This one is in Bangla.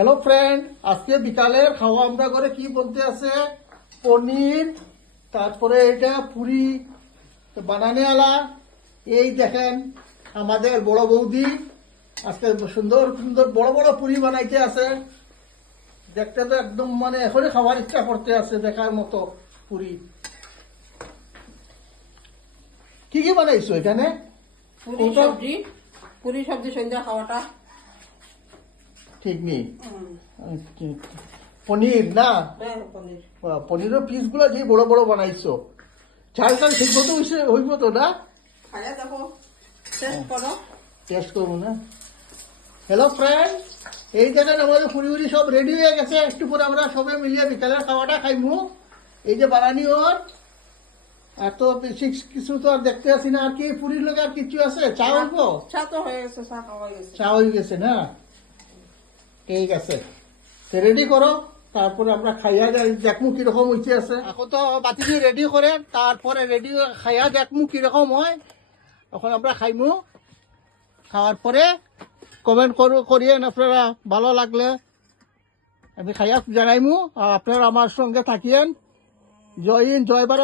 হ্যালো ফ্রেন্ড, আজকে বিকালের খাওয়া আমরা করে কি বলতে আছে পনির, তারপরে এটা পুরি বানানে আলা। এই দেখেন আমাদের বড় বৌদি আজকে সুন্দর সুন্দর বড় বড় পুরি বানাইতে আছে। দেখতে তো একদম মানে এখনই খাওয়ার ইচ্ছা করতে আছে, দেখার মতো পুরি। কি কি বানাইছো এখানে? পুরি সবজি সন্ধ্যা খাওয়াটা ঠিক নেই। পনির না, পনির পনিরের পিস গুলো যে বড় বড় বানাইছো, চাল চাল ঠিক মতো হইব তো না? খাইয়া দেখো, টেস্ট করো। টেস্ট করবো না। হ্যালো ফ্রেন্ড, এই দেখেন আমাদের পুরি উরি সব রেডি হয়ে গেছে। একটু পরে আমরা সবাই মিলিয়ে বিকালের খাওয়াটা খাইমু। এই যে বানানি ওর এত বেশি কিছু তো আর দেখতে আসি না। আর কি পুরীর লোক আর কিছু আছে? চা হইব? চা তো হয়ে গেছে, চা খাওয়া গেছে। চা হয়ে গেছে না? ঠিক আছে, রেডি করো, তারপরে আমরা খাইয়া দেখমু কিরকম হইতে আছে। এখন তো বাতিটি রেডি করে, তারপরে রেডি খাইয়া দেখমু কিরকম হয়। এখন আমরা খাইমু, খাওয়ার পরে কমেন্ট করিয়েন আপনারা। ভালো লাগলে আমি খাইয়া জানাইমু, আর আপনারা আমার সঙ্গে থাকিয়েন। জয় হিন্দ, জয় ভারত।